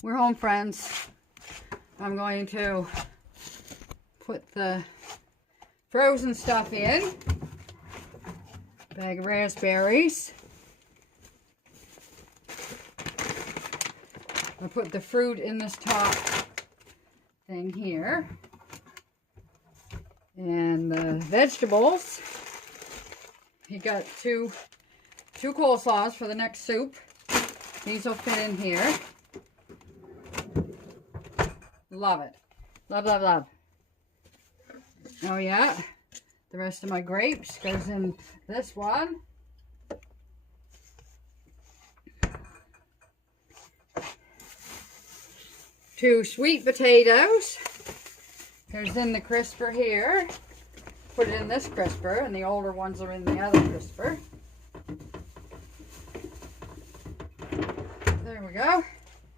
We're home, friends. I'm going to put the frozen stuff in. Bag of raspberries. I'll put the fruit in this top thing here. And the vegetables. You got two coleslaws for the next soup. These will fit in here. Love it. Love, love, love. Oh yeah. The rest of my grapes goes in this one. Two sweet potatoes. Goes in the crisper here. Put it in this crisper, and the older ones are in the other crisper.